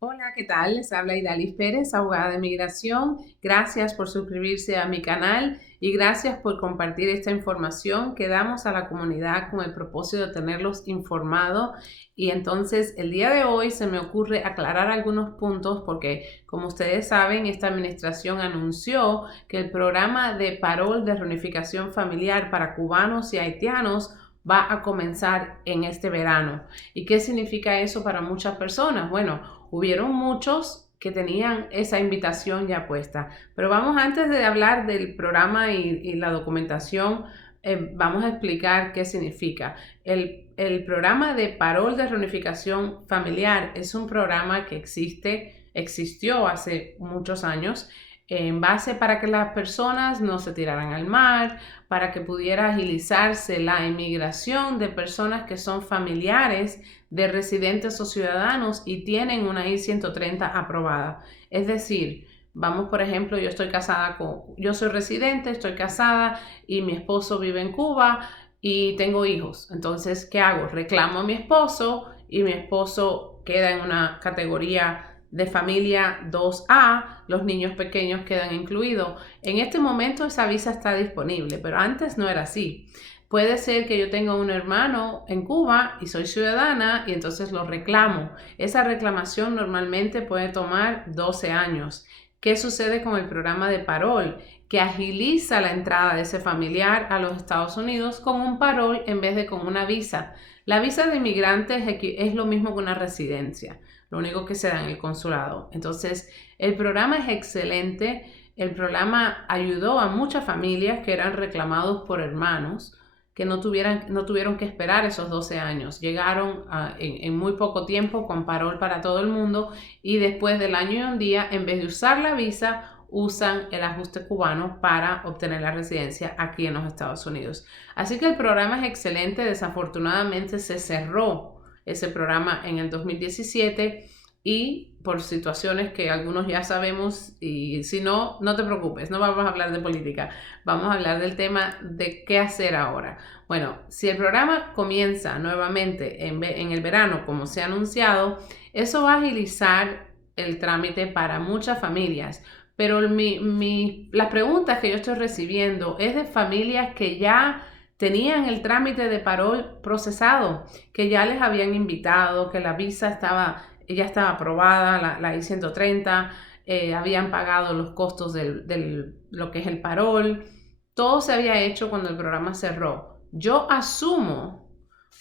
Hola, ¿qué tal? Les habla Idalis Pérez, abogada de migración. Gracias por suscribirse a mi canal y gracias por compartir esta información que damos a la comunidad con el propósito de tenerlos informados. Y entonces el día de hoy se me ocurre aclarar algunos puntos porque, como ustedes saben, esta administración anunció que el programa de parol de reunificación familiar para cubanos y haitianos va a comenzar en este verano. ¿Y qué significa eso para muchas personas? Bueno, hubieron muchos que tenían esa invitación ya puesta. Pero vamos, antes de hablar del programa y la documentación, vamos a explicar qué significa. El programa de parol de reunificación familiar es un programa que existió hace muchos años en base para que las personas no se tiraran al mar, para que pudiera agilizarse la inmigración de personas que son familiares de residentes o ciudadanos y tienen una I-130 aprobada. Es decir, vamos, por ejemplo, yo soy residente, estoy casada y mi esposo vive en Cuba y tengo hijos. Entonces, ¿qué hago? Reclamo a mi esposo y mi esposo queda en una categoría de familia 2A, los niños pequeños quedan incluidos. En este momento esa visa está disponible, pero antes no era así. Puede ser que yo tenga un hermano en Cuba y soy ciudadana y entonces lo reclamo. Esa reclamación normalmente puede tomar 12 años. ¿Qué sucede con el programa de parol? Que agiliza la entrada de ese familiar a los Estados Unidos con un parol en vez de con una visa. La visa de inmigrante es lo mismo que una residencia, lo único que se da en el consulado. Entonces, el programa es excelente. El programa ayudó a muchas familias que eran reclamados por hermanos que no tuvieron que esperar esos 12 años. Llegaron en muy poco tiempo con parol para todo el mundo y después del año y un día, en vez de usar la visa, usan el ajuste cubano para obtener la residencia aquí en los Estados Unidos. Así que el programa es excelente. Desafortunadamente se cerró ese programa en el 2017 y por situaciones que algunos ya sabemos, y si no, no te preocupes, no vamos a hablar de política, vamos a hablar del tema de qué hacer ahora. Bueno, si el programa comienza nuevamente en el verano, como se ha anunciado, eso va a agilizar el trámite para muchas familias. Pero las preguntas que yo estoy recibiendo es de familias que ya tenían el trámite de parol procesado, que ya les habían invitado, que la visa ya estaba aprobada, la I-130, habían pagado los costos de lo que es el parol. Todo se había hecho cuando el programa cerró. Yo asumo,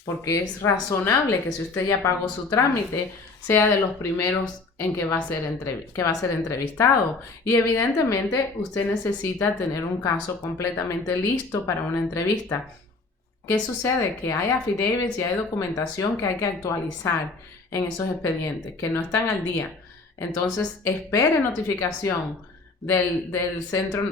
porque es razonable que si usted ya pagó su trámite, sea de los primeros en que va a ser entrevistado. Y evidentemente usted necesita tener un caso completamente listo para una entrevista. ¿Qué sucede? Que hay affidavits y hay documentación que hay que actualizar en esos expedientes, que no están al día. Entonces, espere notificación del Centro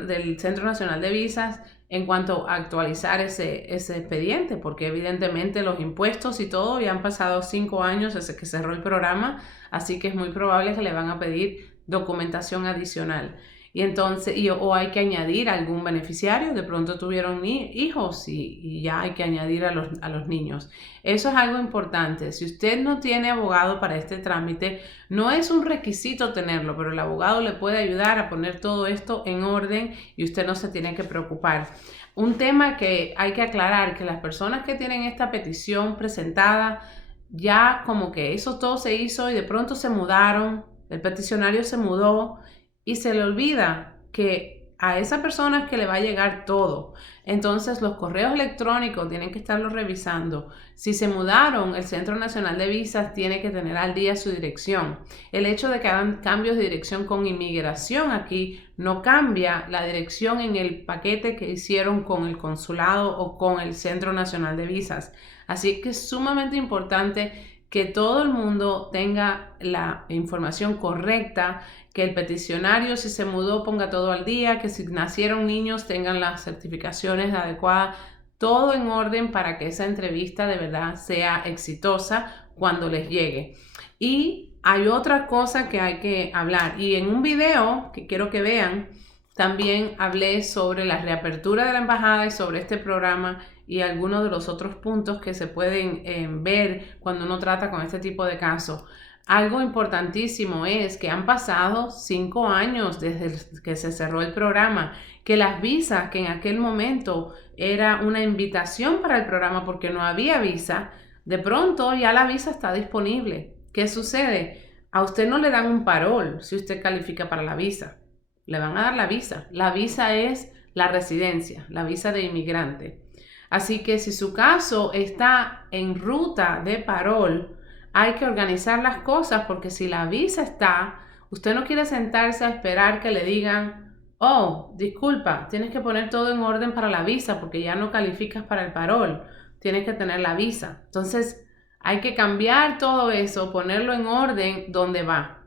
Nacional de Visas en cuanto a actualizar ese expediente, porque evidentemente los impuestos y todo ya han pasado 5 años desde que cerró el programa, así que es muy probable que le van a pedir documentación adicional. Y entonces, o hay que añadir algún beneficiario, de pronto tuvieron hijos y ya hay que añadir a los niños. Eso es algo importante. Si usted no tiene abogado para este trámite, no es un requisito tenerlo, pero el abogado le puede ayudar a poner todo esto en orden y usted no se tiene que preocupar. Un tema que hay que aclarar, que las personas que tienen esta petición presentada, ya como que eso todo se hizo y de pronto se mudaron, el peticionario se mudó y se le olvida que a esa persona es que le va a llegar todo. Entonces los correos electrónicos tienen que estarlos revisando. Si se mudaron, el Centro Nacional de Visas tiene que tener al día su dirección. El hecho de que hagan cambios de dirección con inmigración aquí no cambia la dirección en el paquete que hicieron con el consulado o con el Centro Nacional de Visas. Así que es sumamente importante que todo el mundo tenga la información correcta, que el peticionario, si se mudó, ponga todo al día, que si nacieron niños tengan las certificaciones adecuadas, todo en orden para que esa entrevista de verdad sea exitosa cuando les llegue. Y hay otra cosa que hay que hablar, y en un video que quiero que vean, también hablé sobre la reapertura de la embajada y sobre este programa y algunos de los otros puntos que se pueden ver cuando uno trata con este tipo de casos. Algo importantísimo es que han pasado 5 años desde que se cerró el programa, que las visas, que en aquel momento era una invitación para el programa porque no había visa, de pronto ya la visa está disponible. ¿Qué sucede? A usted no le dan un parol si usted califica para la visa. Le van a dar la visa. La visa es la residencia, la visa de inmigrante. Así que si su caso está en ruta de parol, hay que organizar las cosas porque si la visa está, usted no quiere sentarse a esperar que le digan, oh, disculpa, tienes que poner todo en orden para la visa porque ya no calificas para el parol, tienes que tener la visa. Entonces, hay que cambiar todo eso, ponerlo en orden donde va.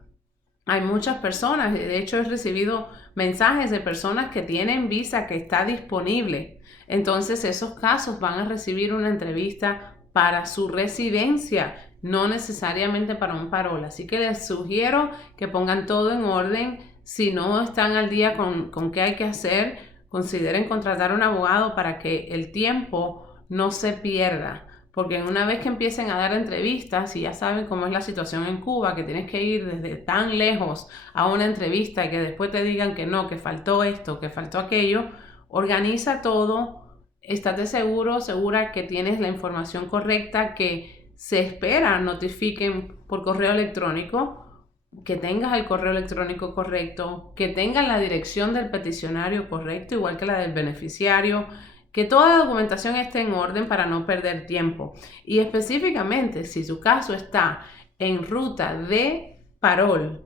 Hay muchas personas, de hecho he recibido mensajes de personas que tienen visa que está disponible. Entonces esos casos van a recibir una entrevista para su residencia, no necesariamente para un parol. Así que les sugiero que pongan todo en orden. Si no están al día con qué hay que hacer, consideren contratar a un abogado para que el tiempo no se pierda. Porque una vez que empiecen a dar entrevistas, y ya saben cómo es la situación en Cuba, que tienes que ir desde tan lejos a una entrevista y que después te digan que no, que faltó esto, que faltó aquello, organiza todo, estate seguro, segura que tienes la información correcta, que se espera notifiquen por correo electrónico, que tengas el correo electrónico correcto, que tengas la dirección del peticionario correcto, igual que la del beneficiario, que toda la documentación esté en orden para no perder tiempo. Y específicamente, si su caso está en ruta de parol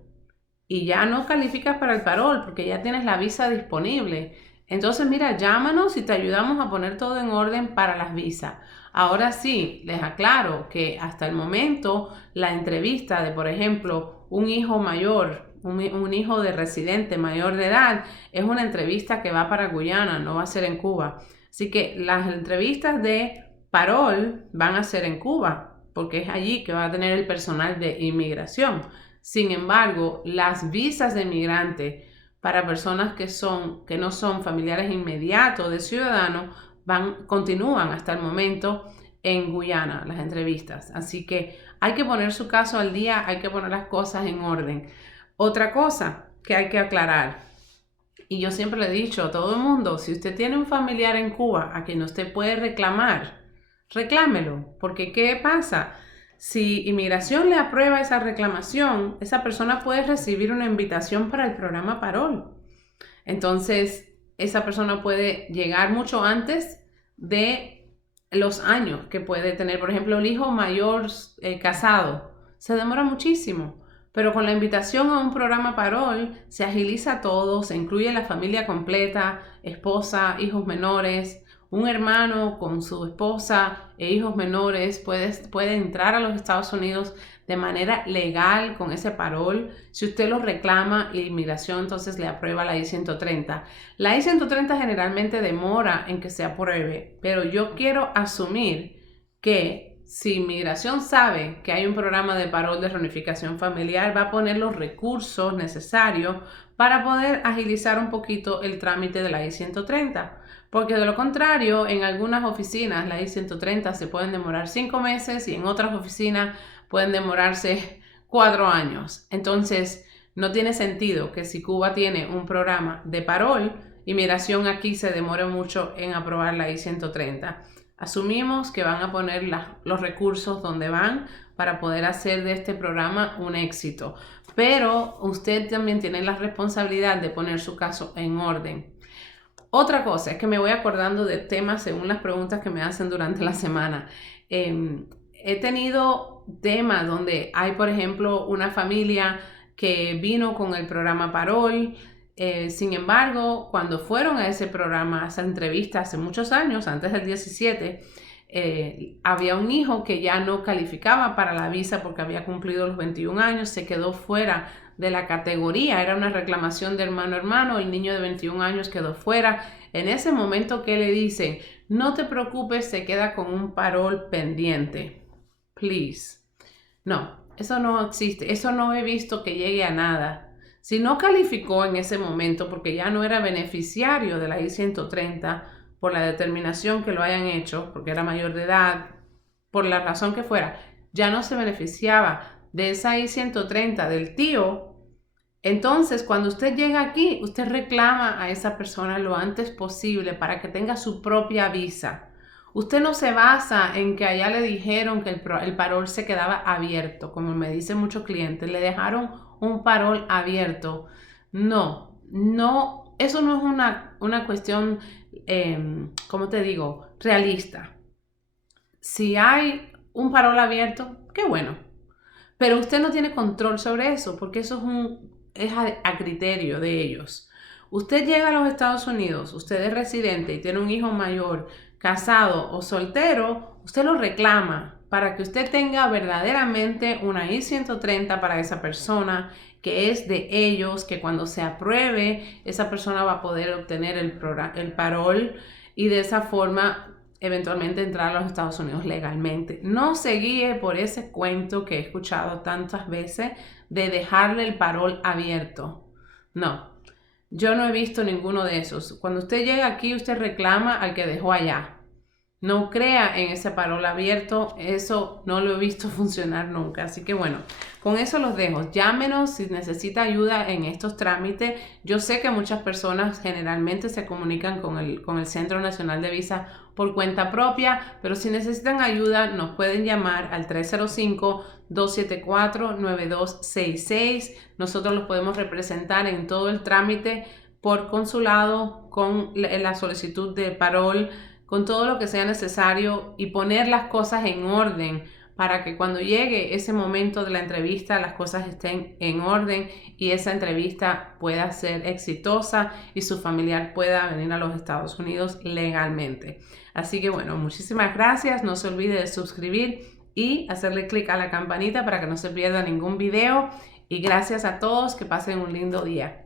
y ya no calificas para el parol porque ya tienes la visa disponible, entonces mira, llámanos y te ayudamos a poner todo en orden para las visas. Ahora sí, les aclaro que hasta el momento la entrevista de, por ejemplo, un hijo mayor, un hijo de residente mayor de edad, es una entrevista que va para Guyana, no va a ser en Cuba. Así que las entrevistas de parol van a ser en Cuba, porque es allí que va a tener el personal de inmigración. Sin embargo, las visas de inmigrante para personas que no son familiares inmediatos de ciudadanos continúan hasta el momento en Guyana, las entrevistas. Así que hay que poner su caso al día, hay que poner las cosas en orden. Otra cosa que hay que aclarar. Y yo siempre le he dicho a todo el mundo, si usted tiene un familiar en Cuba a quien usted puede reclamar, reclámelo, porque ¿qué pasa? Si inmigración le aprueba esa reclamación, esa persona puede recibir una invitación para el programa Parol. Entonces, esa persona puede llegar mucho antes de los años que puede tener. Por ejemplo, el hijo mayor casado se demora muchísimo. Pero con la invitación a un programa Parol se agiliza todo, se incluye la familia completa, esposa, hijos menores, un hermano con su esposa e hijos menores puede entrar a los Estados Unidos de manera legal con ese parol. Si usted lo reclama, inmigración entonces le aprueba la I-130. La I-130 generalmente demora en que se apruebe, pero yo quiero asumir que si inmigración sabe que hay un programa de parol de reunificación familiar, va a poner los recursos necesarios para poder agilizar un poquito el trámite de la I-130. Porque de lo contrario, en algunas oficinas la I-130 se pueden demorar 5 meses y en otras oficinas pueden demorarse 4 años. Entonces, no tiene sentido que si Cuba tiene un programa de parol, inmigración aquí se demore mucho en aprobar la I-130. Asumimos que van a poner los recursos donde van para poder hacer de este programa un éxito. Pero usted también tiene la responsabilidad de poner su caso en orden. Otra cosa es que me voy acordando de temas según las preguntas que me hacen durante la semana. He tenido temas donde hay, por ejemplo, una familia que vino con el programa Parol. Sin embargo, cuando fueron a ese programa, a esa entrevista hace muchos años, antes del 17, había un hijo que ya no calificaba para la visa porque había cumplido los 21 años, se quedó fuera de la categoría, era una reclamación de hermano a hermano, el niño de 21 años quedó fuera. En ese momento, ¿qué le dicen? No te preocupes, se queda con un parol pendiente. Please. No, eso no existe, eso no he visto que llegue a nada. Si no calificó en ese momento porque ya no era beneficiario de la I-130 por la determinación que lo hayan hecho, porque era mayor de edad, por la razón que fuera, ya no se beneficiaba, de esa I-130 del tío, entonces cuando usted llega aquí, usted reclama a esa persona lo antes posible para que tenga su propia visa. Usted no se basa en que allá le dijeron que el parol se quedaba abierto, como me dicen muchos clientes, le dejaron un parol abierto. No, no, eso no es una cuestión, ¿cómo te digo?, realista. Si hay un parol abierto, qué bueno. Pero usted no tiene control sobre eso, porque eso es a criterio de ellos. Usted llega a los Estados Unidos, usted es residente y tiene un hijo mayor, casado o soltero, usted lo reclama para que usted tenga verdaderamente una I-130 para esa persona, que es de ellos, que cuando se apruebe, esa persona va a poder obtener el parol y de esa forma eventualmente entrar a los Estados Unidos legalmente. No se guíe por ese cuento que he escuchado tantas veces de dejarle el parol abierto. No, yo no he visto ninguno de esos. Cuando usted llega aquí, usted reclama al que dejó allá. No crea en ese parol abierto, eso no lo he visto funcionar nunca. Así que bueno, con eso los dejo. Llámenos si necesita ayuda en estos trámites. Yo sé que muchas personas generalmente se comunican con el Centro Nacional de Visa por cuenta propia, pero si necesitan ayuda nos pueden llamar al 305-274-9266. Nosotros los podemos representar en todo el trámite por consulado con la solicitud de parol, con todo lo que sea necesario y poner las cosas en orden para que cuando llegue ese momento de la entrevista las cosas estén en orden y esa entrevista pueda ser exitosa y su familiar pueda venir a los Estados Unidos legalmente. Así que bueno, muchísimas gracias. No se olvide de suscribir y hacerle clic a la campanita para que no se pierda ningún video. Y gracias a todos. Que pasen un lindo día.